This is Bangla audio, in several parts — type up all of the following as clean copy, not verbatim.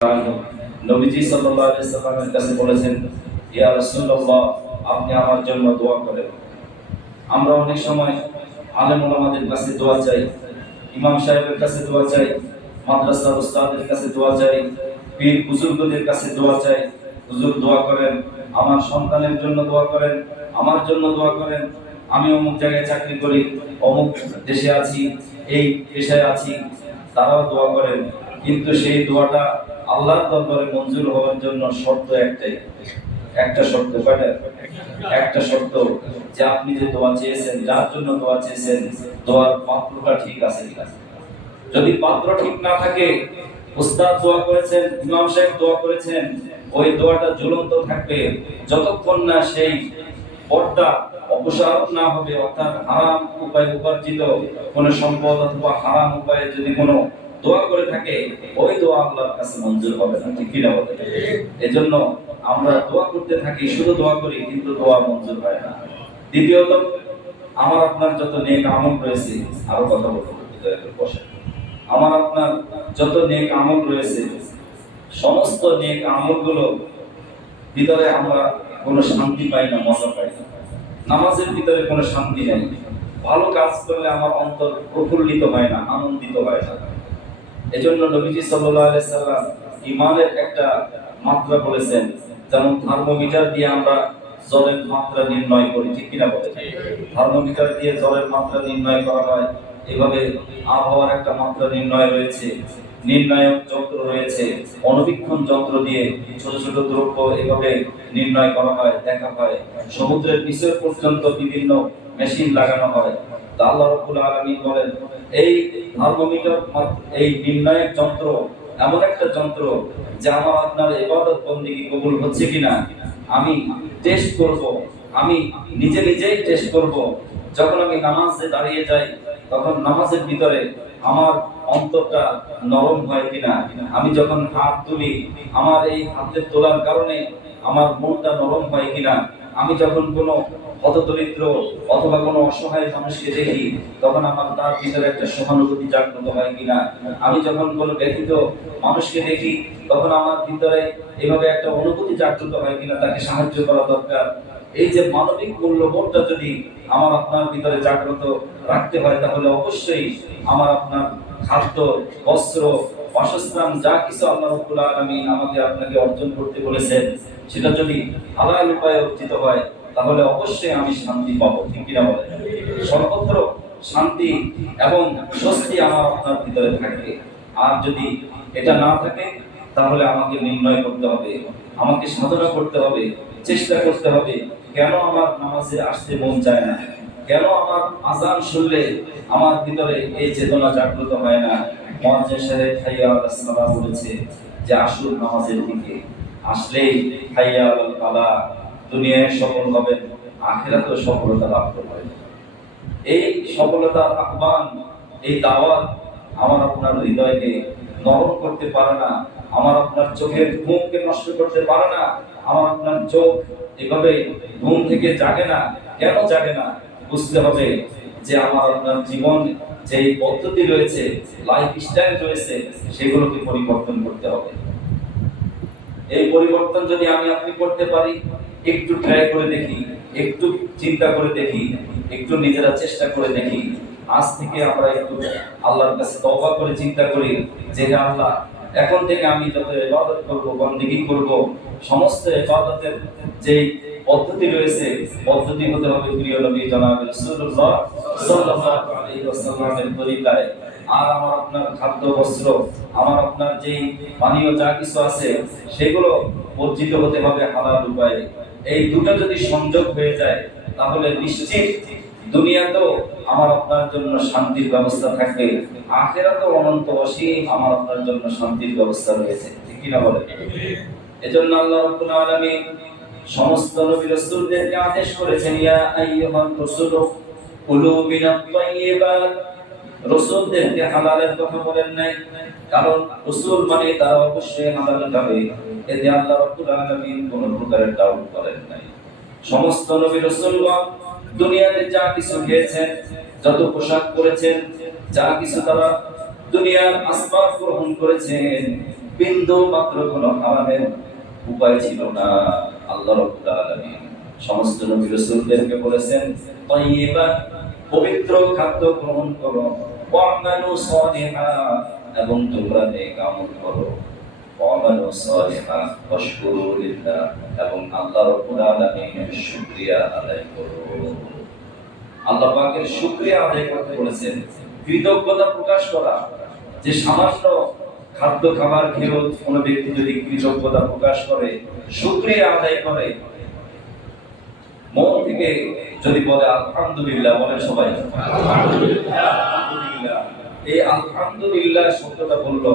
নবীজি সাল্লাল্লাহু আলাইহি সাল্লামের কাছে বলেছেন, ইয়া রাসূলুল্লাহ, আপনি আমার জন্য দোয়া করেন। আমরা অনেক সময় আলেম ওলামাদের কাছে দোয়া চাই, ইমাম সাহেবের কাছে দোয়া চাই, মাদ্রাসার উস্তাদের কাছে দোয়া চাই, পীর বুজুর্গদের কাছে দোয়া চাই। হুজুর দোয়া করেন, আমার সন্তানের জন্য দোয়া করেন, আমার জন্য দোয়া করেন, আমি অমুক জায়গায় চাকরি করি, অমুক দেশে আছি, এই পেশায় আছি, তারাও দোয়া করেন। কিন্তু সেই দোয়াটা আল্লাহর দরবারে মঞ্জুর হওয়ার জন্য শর্ত একটাই, একটা শর্ত। একটা শর্ত, যে আপনি যে দোয়া চেয়েছেন, যার জন্য দোয়া চেয়েছেন, দোয়ার পাত্রটা ঠিক আছে কিনা। যদি পাত্র ঠিক না থাকে, উস্তাদ দোয়া করেছেন, ইমাম সাহেব দোয়া করেছেন, ওই দোয়াটা ঝুলন্ত থাকবে যতক্ষণ না সেই পর্দা অপসারণ না হবে। অর্থাৎ হারাম উপায়ে উপার্জিত কোন সম্পদ অথবা হারাম উপায়ে যদি কোনো দোয়া করে থাকে, ওই দোয়া আল্লাহর কাছে মঞ্জুর হবে না, ঠিক কিনা বলেন? এজন্য আমরা দোয়া করতে থাকি, শুধু দোয়া করি, কিন্তু দোয়া মঞ্জুর হয় না। দ্বিতীয়ত, আমার আপনার যত নেক আমল রয়েছে, আরো কথা বলতে বসে, আমার আপনার যত নেক আমল রয়েছে, সমস্ত নেক আমলগুলো ভিতরে আমরা কোনো শান্তি পাই না, মজা পাই না। নামাজের ভিতরে কোনো শান্তি নেই। ভালো কাজ করলে আমার অন্তর প্রফুল্লিত হয় না, আনন্দিত হয় না। এজন্য নবীজি সাল্লাল্লাহু আলাইহি সাল্লাম ঈমানের একটা মাত্রা বলেছেন, যেমন থার্মোমিটার দিয়ে আমরা জলের মাত্রা নির্ণয় করি, ঠিক কিনা বলেন? থার্মোমিটার দিয়ে জলের মাত্রা নির্ণয় করা হয়, এভাবে আবহাওয়ার একটা মাত্রা নির্ণয় রয়েছে, নির্ণায়ক যন্ত্র রয়েছে, অনুবীক্ষণ যন্ত্র দিয়ে ছোট ছোট দ্রব্য এভাবে নির্ণয় করা হয়, দেখা হয়। সমুদ্রের নিচের পর্যন্ত বিভিন্ন মেশিন লাগানো হয়। তা আল্লাহ রাব্বুল আলামিন বলেন, এই থার্মোমিটার, এই নির্ণায়ক যন্ত্র এমন একটা যন্ত্র, যে আমার আপনার ইবাদত বন্দেগী কবুল হচ্ছে কিনা আমি টেস্ট করব, আমি নিজেই টেস্ট করব। যখন আমি নামাজে দাঁড়িয়ে যাই, তখন নামাজের ভিতরে আমার অন্তরটা নরম হয় কিনা, আমি যখন হাত তুলি, আমার এই হাতের তোলার কারণে আমার মনটা নরম হয় কিনা, আমি যখন কোনো হতদরিদ্র অথবা কোনো অসহায় মানুষকে দেখি, তখন আমার তার ভিতরে একটা সহানুভূতি জাগ্রত হয় কিনা, আমি যখন কোনো ব্যথিত মানুষকে দেখি, তখন আমার ভিতরে এভাবে একটা অনুভূতি জাগ্রত হয় কিনা, তাকে সাহায্য করা দরকার। এই যে মানবিক মূল্যবোধটা যদি আমার আপনার ভিতরে জাগ্রত রাখতে হয়, তাহলে অবশ্যই আমার আপনার খাদ্য, বস্ত্র, বাসস্থান, যা কিছু আল্লাহ রাব্বুল আলামিন আমাকে আপনাকে অর্জন করতে বলেছেন, সেটা যদি হালাল উপায়ে অর্জিত হয়, তাহলে অবশ্যই আমি শান্তি পাবো, ঠিক কিনা বলেন? সর্বত্র শান্তি এবং স্বস্তি আমার আপনার ভিতরে থাকবে। আর যদি এটা না থাকে, তাহলে আমাকে নির্ণয় করতে হবে, আমাকে সাধনা করতে হবে, চেষ্টা করতে হবে। কেন আমার নামাজে আসতে মন চায় না? কেন আমার আযান শুনলে আমার ভিতরে এই চেতনা জাগ্রত হয় না? মুয়াজ্জিন সাহেব হাইয়া আলাস সালাহ বলেছে যে আসুন নামাজের দিকে, আসলেই হাইয়া আলাল ফালাহ, দুনিয়ায় সফল হবেন, আখিরাতেও সফলতা লাভ করবেন। এই সফলতার আহ্বান, এই দাওয়াত আমার আপনার হৃদয়কে নরম করতে পারে না, আমার আপনার চোখের ঘুমকে নষ্ট করতে পারে না। আমার আপনার চোখ এভাবে ঘুম থেকে জাগে না। কেন জাগে না? বুঝতে হবে যে আমার আপনার জীবন যে পদ্ধতি রয়েছে, লাইফ স্টাইল রয়েছে, সেগুলোকে পরিবর্তন করতে হবে। এই পরিবর্তন যদি আমি আপনি করতে পারি, একটু ট্রাই করে দেখি, একটু চিন্তা করে দেখি, একটু নিজেরা চেষ্টা করে দেখি, আজ থেকে আমরা একটু আল্লাহর কাছে তওবা করে চিন্তা করি যে হে আল্লাহ, এখন থেকে আমি যত ইবাদত করব, বন্দেগী করব, সমস্ত ইবাদতের যে পদ্ধতি রয়েছে, পদ্ধতি হতে হবে প্রিয় নবী জনাব রাসূলুল্লাহ সাল্লাল্লাহু আলাইহি ওয়াসাল্লামের তরিকায়। আর আমার আপনার খাদ্য, বস্ত্র, আমার আপনার যেই পানীয় যা কিছু আছে, সেগুলো বর্জিত হতে হবে হালাল উপায়ে। এই দুটো যদি সংযোগ হয়ে যায়, তাহলে নিশ্চিত দুনিয়াতেও আমার আপনার জন্য শান্তির ব্যবস্থা থাকবে, আখিরাতেও অনন্ত অসীম আমার আপনার জন্য শান্তির ব্যবস্থা রয়েছে, ঠিক কি না বলেন? এজন্য আল্লাহ রাব্বুল আলামিন সমস্ত নবী রাসূলদেরকে আদেশ করেছেন, ইয়া আইয়ুহার রাসূলু কুলু মিনাত তাইয়্যিবাত। রাসূলদেরকে হালালের কথা বলেন নাই, কারণ রাসূল মানে তারা অবশ্যই হালাল খাবে, এতে আল্লাহ রাব্বুল আলামিন কোনো প্রকারের ডাউট করেন নাই। সমস্ত নবী রাসূলগণ দুনিয়াতে যা কিছু খেয়েছেন, যত পোশাক পরেছেন, যা কিছু তারা দুনিয়ার আসবাব গ্রহণ করেছেন, বিন্দু মাত্র কোনো হারামের উপায় ছিল না। আল্লাহ রাব্বুল আলামিন সমস্ত নবী রাসূলদেরকে বলেছেন তাইয়্যিবা পবিত্র খাদ্য গ্রহণ করো, ওয়া'মালু সালিহা এবং তোমরা নেক আমল করো, ওয়া'মালু সালিহা ওয়াশকুরু লিল্লাহ এবং আল্লাহ রাব্বুল আলামিনের শুকরিয়া আদায় করো। আল্লাহ পাকের শুকরিয়া আদায় করতে বলেছেন, কৃতজ্ঞতা প্রকাশ করা। যে সামান্য খাদ্য খাবার খেয়েও কোনো ব্যক্তি যদি কৃতজ্ঞতা প্রকাশ করে, শুকরিয়া আদায় করে, মন থেকে যদি বলে আলহামদুলিল্লাহ, বলে সবাই আলহামদুলিল্লাহ, এই আলহামদুলিল্লাহ শব্দটা বললো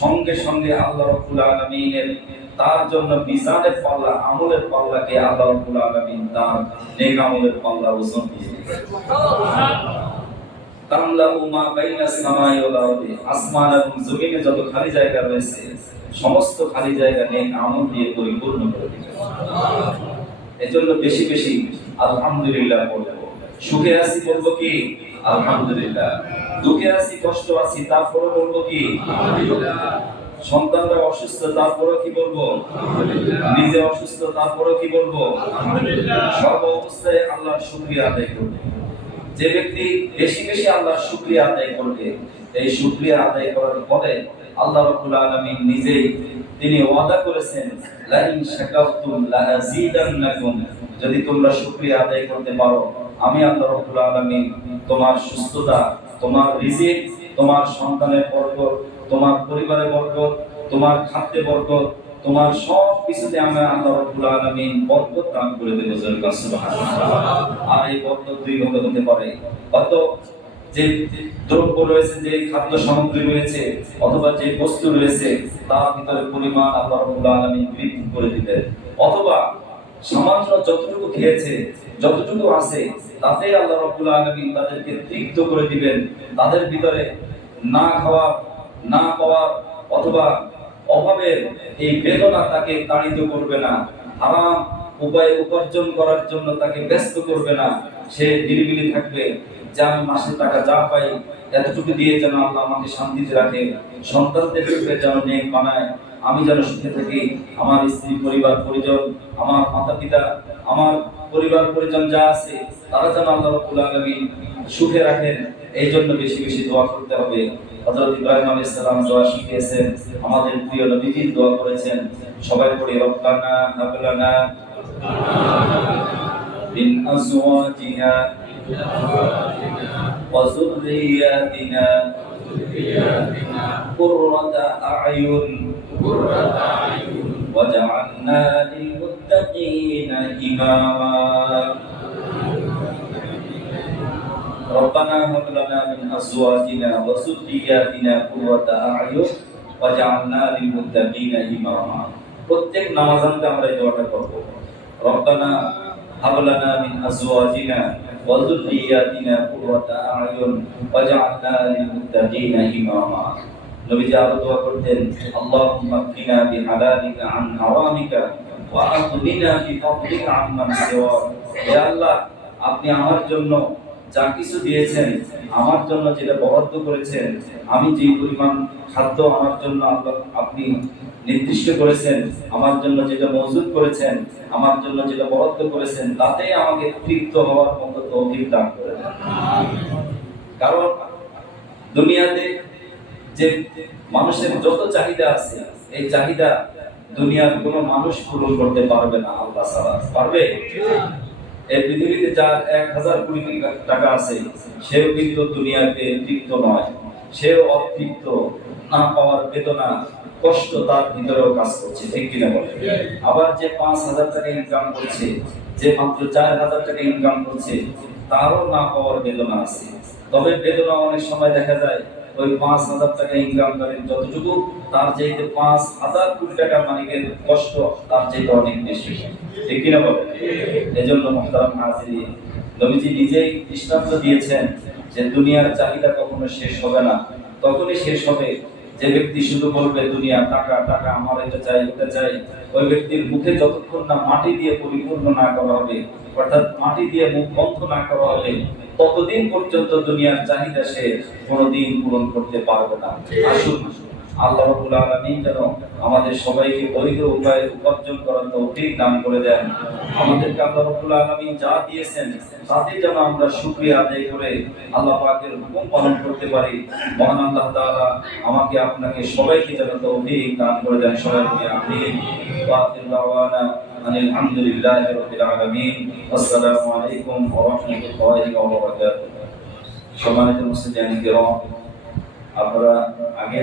সঙ্গে সঙ্গে আল্লাহ রাব্বুল আলামিনের তার জন্য মিজানের পাল্লা, আমলের পাল্লাকে আল্লাহ রাব্বুল আলামিন তার নেক আমলের পাল্লা ওজন দিয়ে দিবেন। তামলাউ মা বাইনাস সামাই ওয়াল আরদি, আসমান এবং জমিনে যত খালি জায়গা রয়েছে সমস্ত খালি জায়গা নেক আমল দিয়ে পরিপূর্ণ করে দিবেন। এজন্য বেশি বেশি আলহামদুলিল্লাহ বলবো। সুখে আছি বলবো কি আলহামদুলিল্লাহ, দুঃখে আছি কষ্ট আছি তারপরে বলবো কি আলহামদুলিল্লাহ, সন্তানরা অসুস্থ তারপরে কি বলবো আলহামদুলিল্লাহ, নিজে অসুস্থ তারপরে কি বলবো আলহামদুলিল্লাহ। সর্ব অবস্থায় আল্লাহর শুকরিয়া আদায় করবে। যে ব্যক্তি বেশি বেশি আল্লাহর শুকরিয়া আদায় করবে, এই শুকরিয়া আদায় করার পরে আল্লাহ রাব্বুল আলামিন নিজেই তিনি ওয়াদা করেছেন লাইন শাকারতুম লাযীদান্নাকুম, যদি তোমরা শুকরিয়া আদায় করতে পারো আমি আল্লাহ রাব্বুল আলামিন তোমার সুস্থতা, তোমার রিজিক, তোমার সন্তানের বরকত, তোমার পরিবারের বরকত, তোমার খাদ্যে বরকত, তোমার সব কিছুতে আমি আল্লাহ রাব্বুল আলামিন বরকত দান করে দেব। সুবহানাল্লাহ। আর এই বরকত দুই ভাবে হতে পারে, হয়তো যে দ্রব্য রয়েছে, যে খাদ্য সামগ্রী রয়েছে অথবা যে বস্তু রয়েছে তার ভিতরে পরিমাণ আল্লাহ রাব্বুল আলামিন বৃদ্ধি করে দিবেন, অথবা সামান্য যতটুকু খেয়েছে যতটুকু আছে তাতে আল্লাহ রাব্বুল আলামিন তাদেরকে তৃপ্ত করে দিবেন। তাদের ভিতরে না খাওয়া, না পাওয়া অথবা অভাবের এই বেদনা তাকে তাড়িত করবে না, হারাম উপায় উপার্জন করার জন্য তাকে ব্যস্ত করবে না। সে নিরিবিলি থাকবে যে আমি মাসের টাকা যা পাই এতটুকু দিয়ে যেন আল্লাহ আমাকে শান্তিতে রাখে, সন্তানদেরকে যেন নেক বানায়, আমি যেন সুখে থাকি, আমার স্ত্রী পরিবার পরিজন, আমার মাতা পিতা, আমার পরিবার পরিজন যা আছে তারা যেন আল্লাহ রাব্বুল আলামিন সুখে রাখেন। এই জন্য বেশি বেশি দোয়া করতে হবে। হযরত ইব্রাহিম আলাইহিস সালাম দোয়া শিখিয়েছেন, আমাদের প্রিয় নবীজি দোয়া করেছেন। সবাই পড়ি রব্বানা হাব লানা মিন আজওয়াজিনা ওয়া যুররিয়াতিনা কুররাতা আ'য়ুন ওয়াজআলনা লিল মুত্তাকিনা ইমামা। রব্বানা হাব লানা মিন আজওয়াজিনা ওয়া যুররিয়াতিনা কুররাতা আ'য়ুন ওয়াজআলনা লিল মুত্তাকিনা ইমামা। প্রত্যেক নামাজান্তে আমরা এই দোয়াটা করব। রব্বানা হাব লানা মিন আজওয়াজিনা ওয়া যুররিয়াতিনা কুররাতা আ'য়ুন ওয়াজআলনা লিল মুত্তাকিনা ইমামা। নবীজি আরো দোয়া করতেন, আল্লাহুম্মা কিনা বিহালালিকা আন হারামিকা ওয়া আগনিনা বিফadlika আম্মান সিওয়াক। হে আল্লাহ, আপনি আমার জন্য যা কিছু দিয়েছেন, আমার জন্য যেটা বরাদ্দ করেছেন, আমি যে পরিমাণ খাদ্য আমার জন্য আল্লাহ আপনি নির্দিষ্ট করেছেন, আমার জন্য যেটা মজুদ করেছেন, আমার জন্য যেটা বরাদ্দ করেছেন, তাতে আমাকে তৃপ্ত হওয়ার মতো তৌফিক দান করে দেন। কারণ দুনিয়াতে যে মানুষের যত চাহিদা আছে, এই চাহিদা দুনিয়ার কোনো মানুষ পূরণ করতে পারবে না, আল্লাহ ছাড়া। পারবে? এই পৃথিবীতে যার 1000 কোটি টাকা আছে সেও কিন্তু দুনিয়াতে তৃপ্ত নয়, সেও অতৃপ্ত, না পাওয়ার বেদনা কষ্ট তার ভিতরেও কাজ করছে, ঠিক কিনা বলে? আবার যে 5000 টাকা ইনকাম করছে, যে মাত্র 4000 টাকা ইনকাম করছে, তারও না পাওয়ার বেদনা আছে। তবে বেদনা অনেক সময় দেখা যায় ওই 5000 টাকা ইনকামকারী যতটুকু, তার চাইতে 5000 কোটি টাকা মালিকের কষ্ট তার চাইতে অনেক বেশি, ঠিক কিনা বলে? এজন্য মুহতারাম হাজিরিন, নবীজি নিজেই দৃষ্টান্ত দিয়েছেন যে দুনিয়ার চাহিদা কখনো শেষ হবে না। তখনই শেষ হবে যে ব্যক্তি শুধু বলবে দুনিয়া, টাকা টাকা, আমার এটা চাই ওটা চাই। ওই ব্যক্তির মুখে যতক্ষণ না মাটি দিয়ে পরিপূর্ণ না করা হবে, অর্থাৎ মাটি দিয়ে মুখ বন্ধ না করা হবে, ততদিন পর্যন্ত দুনিয়ার চাহিদা সে কোনোদিন পূরণ করতে পারবে না। আসুন আল্লাহ রাব্বুল আলামিন যেন আমাদের সবাইকে বৈধ উপায়ে উপার্জন করার তৌফিক দান করে দেন। আমাদেরকে আল্লাহ রাব্বুল আলামিন যা দিয়েছেন তাতে যেন আমরা শুকরিয়া আদায় করে আল্লাহ পাকের হুকুম পালন করতে পারি। মহান আল্লাহ তাআলা আমাকে আপনাকে সবাইকে যেন তৌফিক দান করে দেন। সবাই বলি আমিন। ওয়া আখিরু দাওয়ানা আনিল হামদুলিল্লাহি রাব্বিল আলামিন। আসসালামু আলাইকুম ওয়া রাহমাতুল্লাহি ওয়া বারাকাতুহু। সম্মানিত মুসলিম কিরাম, আপনারা আগে